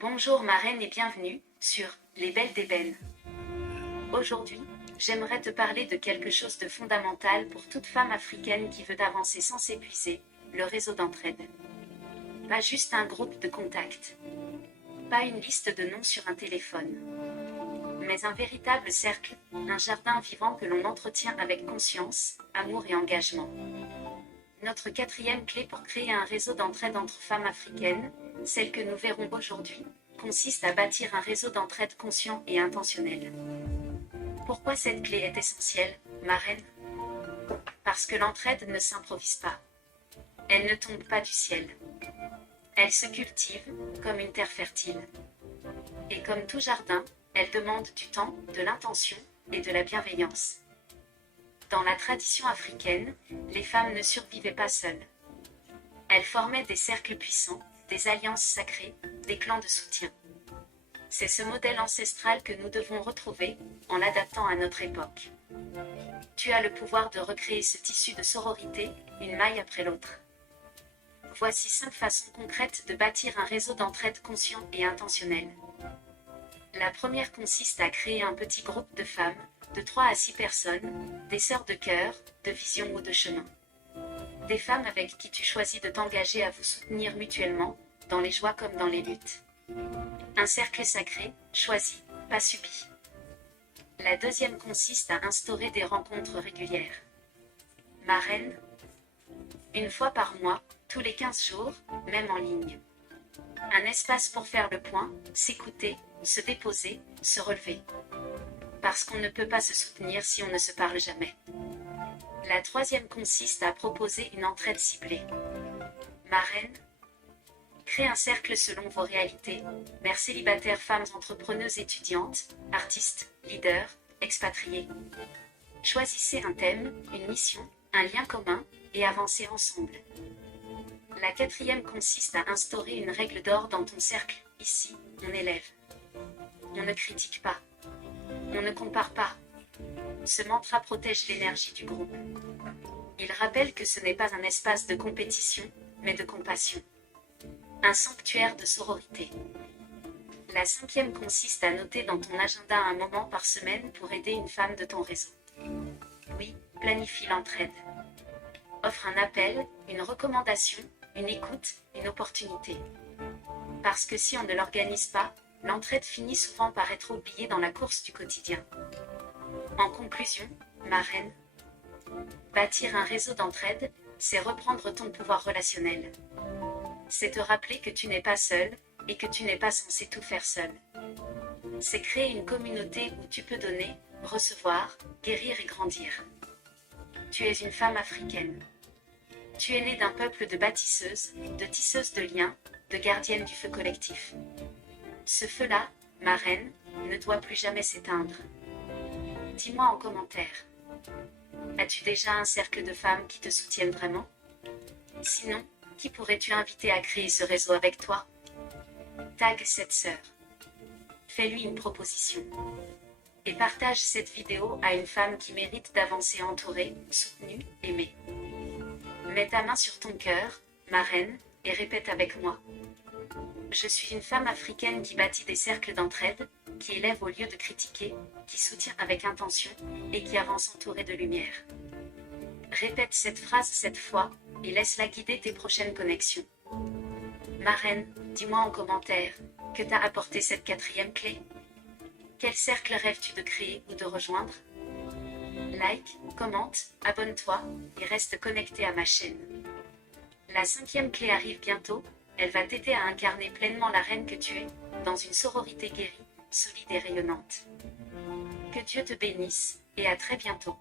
Bonjour marraine et bienvenue sur Les Belles d'Ébène. Aujourd'hui, j'aimerais te parler de quelque chose de fondamental pour toute femme africaine qui veut avancer sans s'épuiser, le réseau d'entraide. Pas juste un groupe de contacts. Pas une liste de noms sur un téléphone. Mais un véritable cercle, un jardin vivant que l'on entretient avec conscience, amour et engagement. Notre quatrième clé pour créer un réseau d'entraide entre femmes africaines, celle que nous verrons aujourd'hui, consiste à bâtir un réseau d'entraide conscient et intentionnel. Pourquoi cette clé est essentielle, marraine? Parce que l'entraide ne s'improvise pas. Elle ne tombe pas du ciel. Elle se cultive, comme une terre fertile. Et comme tout jardin, elle demande du temps, de l'intention et de la bienveillance. Dans la tradition africaine, les femmes ne survivaient pas seules. Elles formaient des cercles puissants, des alliances sacrées, des clans de soutien. C'est ce modèle ancestral que nous devons retrouver, en l'adaptant à notre époque. Tu as le pouvoir de recréer ce tissu de sororité, une maille après l'autre. Voici 5 façons concrètes de bâtir un réseau d'entraide conscient et intentionnel. La première consiste à créer un petit groupe de femmes, de 3 à 6 personnes, des sœurs de cœur, de vision ou de chemin. Des femmes avec qui tu choisis de t'engager à vous soutenir mutuellement, dans les joies comme dans les luttes. Un cercle sacré, choisi, pas subi. La deuxième consiste à instaurer des rencontres régulières. Marraine, une fois par mois, tous les 15 jours, même en ligne. Un espace pour faire le point, s'écouter, se déposer, se relever. Parce qu'on ne peut pas se soutenir si on ne se parle jamais. La troisième consiste à proposer une entraide ciblée. Marraine, crée un cercle selon vos réalités, mères célibataires, femmes entrepreneuses, étudiantes, artistes, leaders, expatriés. Choisissez un thème, une mission, un lien commun, et avancez ensemble. La quatrième consiste à instaurer une règle d'or dans ton cercle. Ici, on élève. On ne critique pas. On ne compare pas. Ce mantra protège l'énergie du groupe. Il rappelle que ce n'est pas un espace de compétition, mais de compassion. Un sanctuaire de sororité. La cinquième consiste à noter dans ton agenda un moment par semaine pour aider une femme de ton réseau. Oui, planifie l'entraide. Offre un appel, une recommandation, une écoute, une opportunité. Parce que si on ne l'organise pas, l'entraide finit souvent par être oubliée dans la course du quotidien. En conclusion, marraine, bâtir un réseau d'entraide, c'est reprendre ton pouvoir relationnel. C'est te rappeler que tu n'es pas seul, et que tu n'es pas censé tout faire seul. C'est créer une communauté où tu peux donner, recevoir, guérir et grandir. Tu es une femme africaine. Tu es née d'un peuple de bâtisseuses, de tisseuses de liens, de gardiennes du feu collectif. Ce feu-là, marraine, ne doit plus jamais s'éteindre. Dis-moi en commentaire. As-tu déjà un cercle de femmes qui te soutiennent vraiment? Sinon, qui pourrais-tu inviter à créer ce réseau avec toi? Tag cette sœur. Fais-lui une proposition. Et partage cette vidéo à une femme qui mérite d'avancer entourée, soutenue, aimée. Mets ta main sur ton cœur, marraine, et répète avec moi. Je suis une femme africaine qui bâtit des cercles d'entraide, qui élève au lieu de critiquer, qui soutient avec intention, et qui avance entourée de lumière. Répète cette phrase 7 fois, et laisse-la guider tes prochaines connexions. Marraine, dis-moi en commentaire, que t'a apporté cette quatrième clé? Quel cercle rêves-tu de créer ou de rejoindre? Like, commente, abonne-toi, et reste connecté à ma chaîne. La cinquième clé arrive bientôt, elle va t'aider à incarner pleinement la reine que tu es, dans une sororité guérie, solide et rayonnante. Que Dieu te bénisse, et à très bientôt.